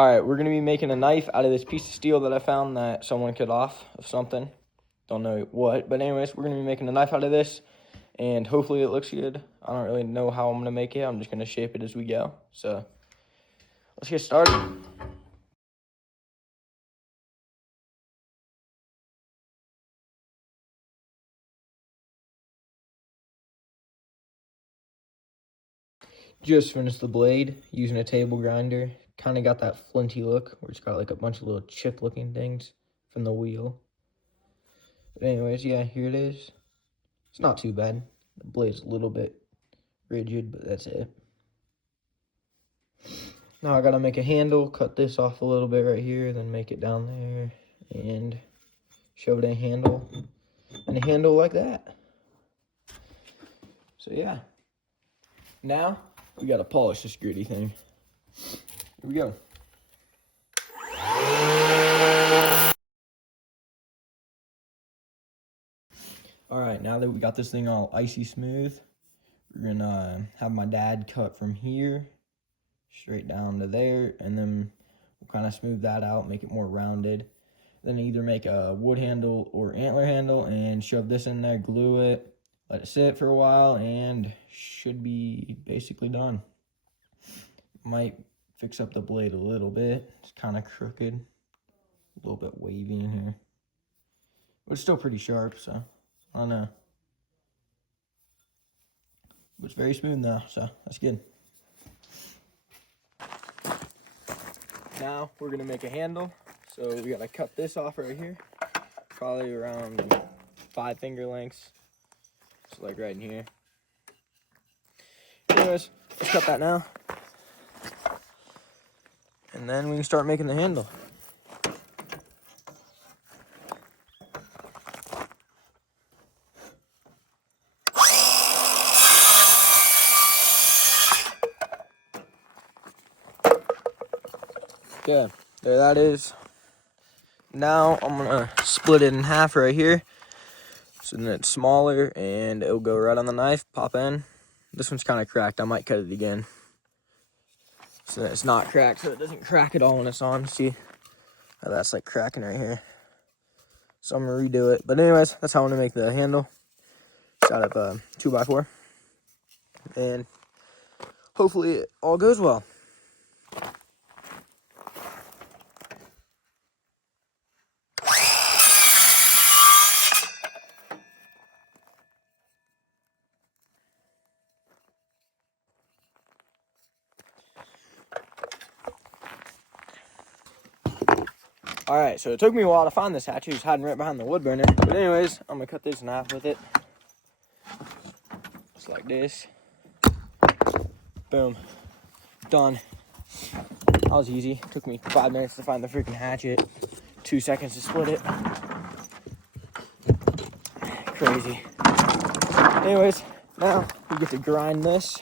All right, we're going to be making a knife out of this piece of steel that I found that someone cut off of something. Don't know what, but anyways, we're going to be making a knife out of this, and hopefully it looks good. I don't really know how I'm going to make it. I'm just going to shape it as we go. So let's get started. Just finished the blade using a table grinder. Kind of got that flinty look where it's got like a bunch of little chip looking things from the wheel. But anyways, yeah, here it is. It's not too bad. The blade's a little bit rigid, but that's it. Now I gotta make a handle, cut this off a little bit right here, then make it down there and shove it in a handle and a handle like that. So yeah. Now we gotta polish this gritty thing. Here we go. All right, now that we got this thing all icy smooth, we're gonna have my dad cut from here straight down to there, and then we'll kind of smooth that out, make it more rounded. Then either make a wood handle or antler handle and shove this in there, glue it, let it sit for a while, and should be basically done. Might fix up the blade a little bit. It's kind of crooked, a little bit wavy in here, but it's still pretty sharp, so I don't know. But it's very smooth now, so that's good. Now we're gonna make a handle. So we gotta cut this off right here, probably around 5 finger lengths. So like right in here. Anyways, let's cut that now. And then we can start making the handle. Okay, there that is. Now I'm gonna split it in half right here, so then it's smaller and it'll go right on the knife, pop in. This one's kind of cracked. I might cut it again so that it's not cracked, so it doesn't crack at all when it's on. See how that's like cracking right here? So I'm gonna redo it. But anyways, that's how I'm gonna make the handle. It's out of 2x4, and hopefully it all goes well. All right, so it took me a while to find this hatchet. It was hiding right behind the wood burner. But anyways, I'm gonna cut this in half with it. Just like this. Boom. Done. That was easy. It took me 5 minutes to find the freaking hatchet. 2 seconds to split it. Crazy. Anyways, now we get to grind this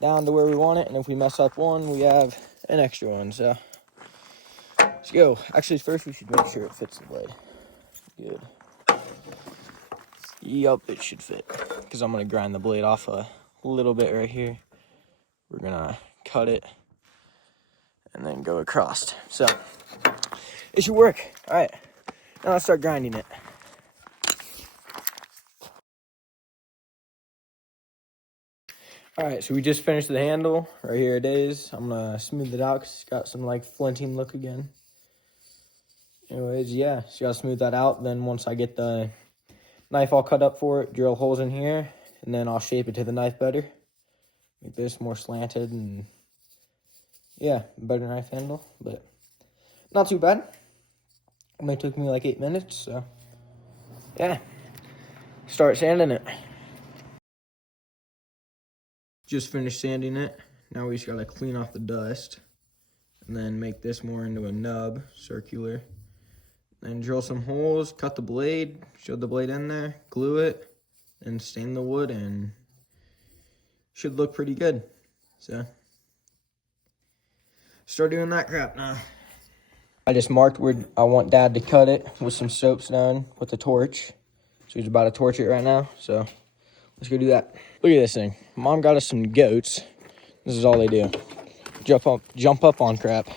down to where we want it. And if we mess up one, we have an extra one, so. Let's go. Actually, first we should make sure it fits the blade. Good. Yup, it should fit. Because I'm going to grind the blade off a little bit right here. We're going to cut it and then go across. So, it should work. All right. Now let's start grinding it. All right, so we just finished the handle. Right here it is. I'm going to smooth it out because it's got some like flinting look again. Anyways, yeah, so you gotta smooth that out. Then once I get the knife all cut up for it, drill holes in here, and then I'll shape it to the knife better. Make this more slanted and, yeah, better knife handle, but not too bad. It only took me like 8 minutes, so, yeah. Start sanding it. Just finished sanding it. Now we just gotta clean off the dust, and then make this more into a nub, circular. Then drill some holes, cut the blade, shove the blade in there, glue it, and stain the wood, and should look pretty good. So, start doing that crap now. I just marked where I want Dad to cut it with some soapstone with a torch. So he's about to torch it right now, so let's go do that. Look at this thing. Mom got us some goats. This is all they do. Jump up on crap.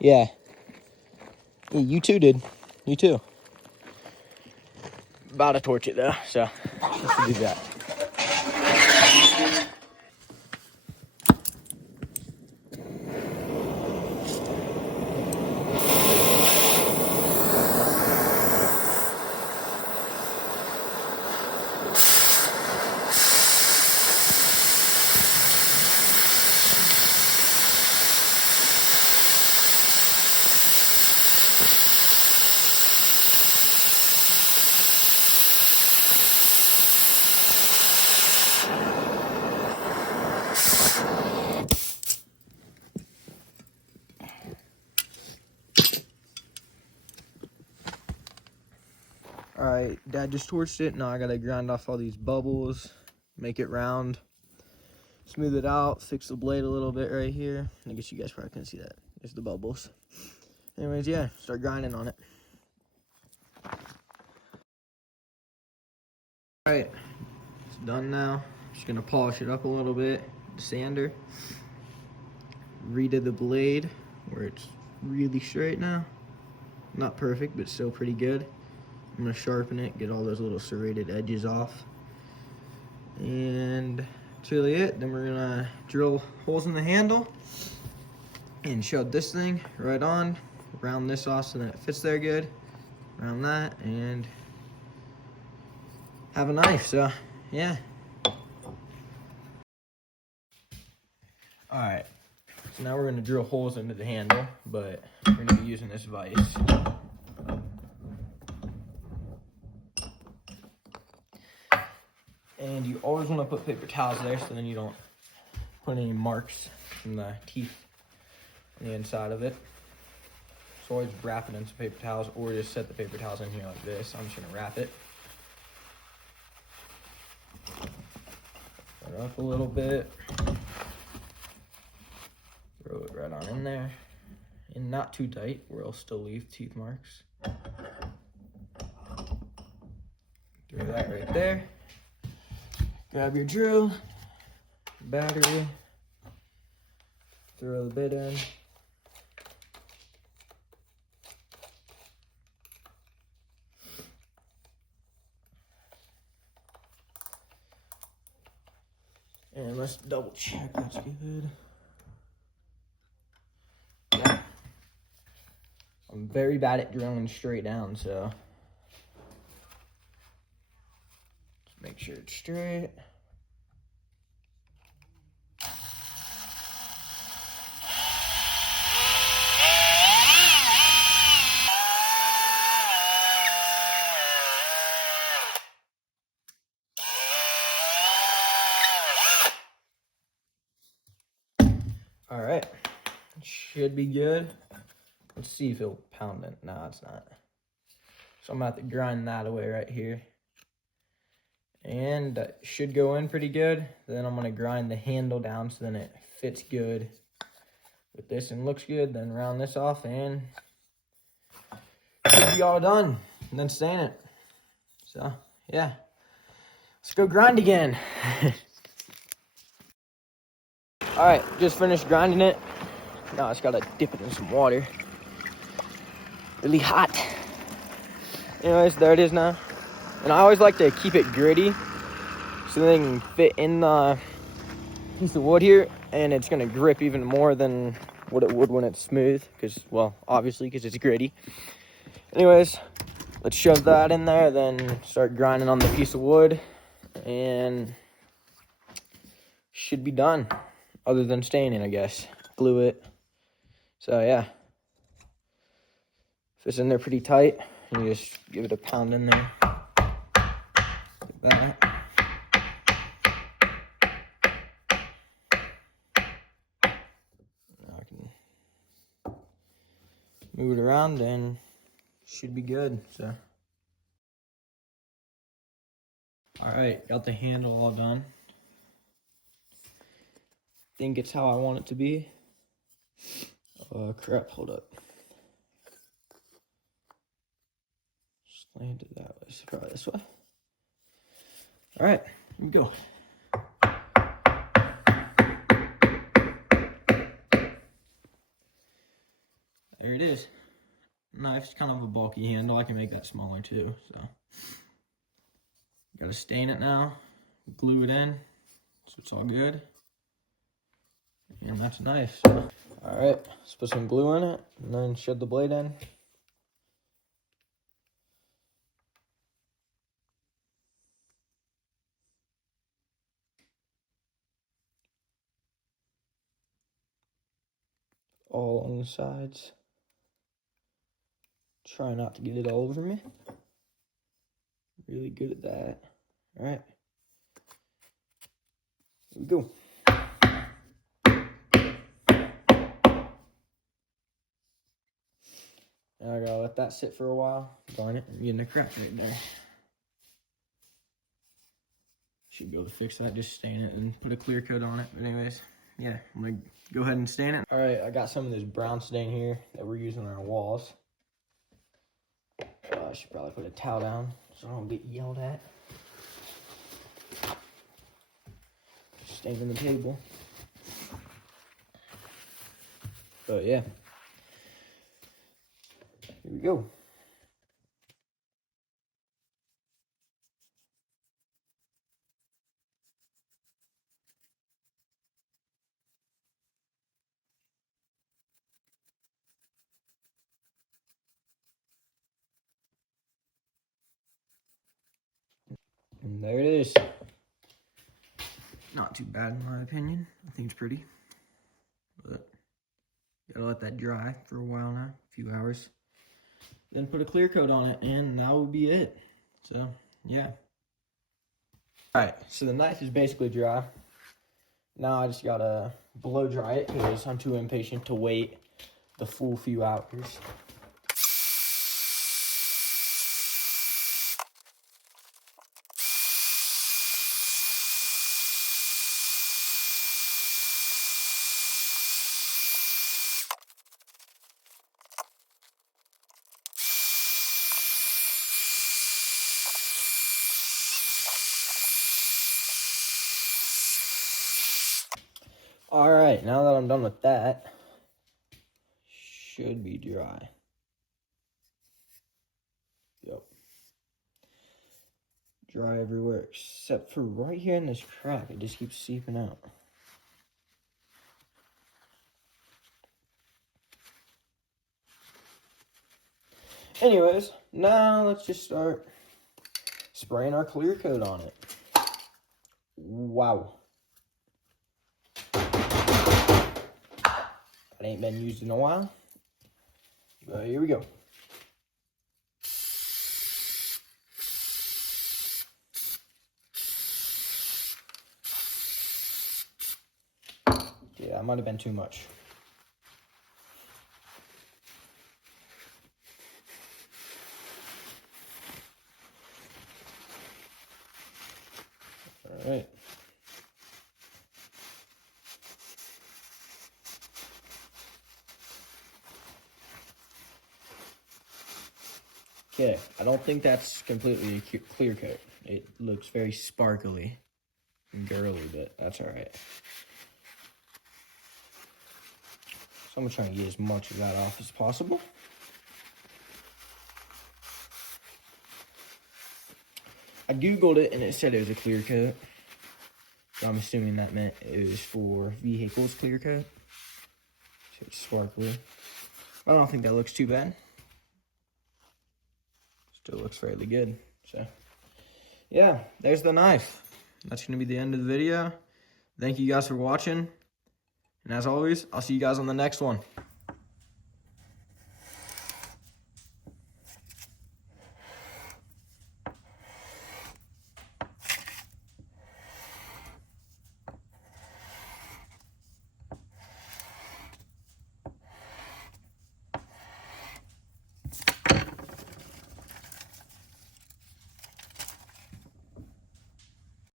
Yeah. Yeah, you too did. You too. About to torch it though, so just to do that. All right, Dad just torched it. Now I gotta grind off all these bubbles, make it round, smooth it out, fix the blade a little bit right here. I guess you guys probably couldn't see that. There's the bubbles. Anyways, yeah, start grinding on it. All right, it's done now. Just gonna polish it up a little bit, sander. Redid the blade where it's really straight now. Not perfect, but still pretty good. I'm gonna sharpen it, get all those little serrated edges off. And that's really it. Then we're gonna drill holes in the handle and shove this thing right on, round this off so that it fits there good, round that, and have a knife, so yeah. All right, so now we're gonna drill holes into the handle, but we're gonna be using this vise. And you always want to put paper towels there so then you don't put any marks from the teeth on the inside of it. So always wrap it in some paper towels or just set the paper towels in here like this. I'm just going to wrap it. Put it up a little bit. Throw it right on in there. And not too tight or it'll still leave teeth marks. Throw that right there. Grab your drill, battery, throw the bit in. And let's double check that's good. Yeah. I'm very bad at drilling straight down, so just make sure it's straight. All right, should be good. Let's see if it'll pound it. No, it's not. So I'm gonna have to grind that away right here. And that should go in pretty good. Then I'm gonna grind the handle down so then it fits good with this and looks good. Then round this off and should be all done. And then stain it. So yeah, let's go grind again. All right, just finished grinding it. Now I just gotta dip it in some water. Really hot. Anyways, there it is now. And I always like to keep it gritty so they can fit in the piece of wood here and it's gonna grip even more than what it would when it's smooth because, well, obviously because it's gritty. Anyways, let's shove that in there, then start grinding on the piece of wood and should be done other than staining, I guess. Glue it. So yeah, fits in there pretty tight. You just give it a pound in there. Like that. Now I can move it around and should be good. So, all right, got the handle all done. Think it's how I want it to be. Crap, hold up. Slanted that way, so probably this way. All right, here we go. there it is. Knife's kind of a bulky handle. I can make that smaller too, so. Gotta stain it now, glue it in, so it's all good. And that's a knife. So. All right, let's put some glue in it and then shed the blade in. All on the sides. Try not to get it all over me. Really good at that. All right. Here we go. Now I gotta let that sit for a while. Darn it, I'm getting a crack right there. Should be able to fix that, just stain it and put a clear coat on it. But anyways, yeah, I'm gonna go ahead and stain it. All right, I got some of this brown stain here that we're using on our walls. I should probably put a towel down so I don't get yelled at. Staining the table. But yeah. Here we go. And there it is. Not too bad in my opinion. I think it's pretty. But gotta let that dry for a while now, a few hours. Then put a clear coat on it and that would be it. So yeah. Alright, so the knife is basically dry. Now I just gotta blow dry it because I'm too impatient to wait the full few hours. All right, now that I'm done with that, should be dry. Yep. Dry everywhere except for right here in this crack. It just keeps seeping out. Anyways, now let's just start spraying our clear coat on it. Wow. It ain't been used in a while, but here we go. Yeah, that might have been too much. All right. Okay, I don't think that's completely a clear coat. It looks very sparkly and girly, but that's all right. So I'm gonna try and get as much of that off as possible. I Googled it and it said it was a clear coat. So I'm assuming that meant it was for vehicles clear coat. So it's sparkly. I don't think that looks too bad. Still looks fairly good. So yeah, there's the knife. That's gonna be the end of the video. Thank you guys for watching. And as always, I'll see you guys on the next one.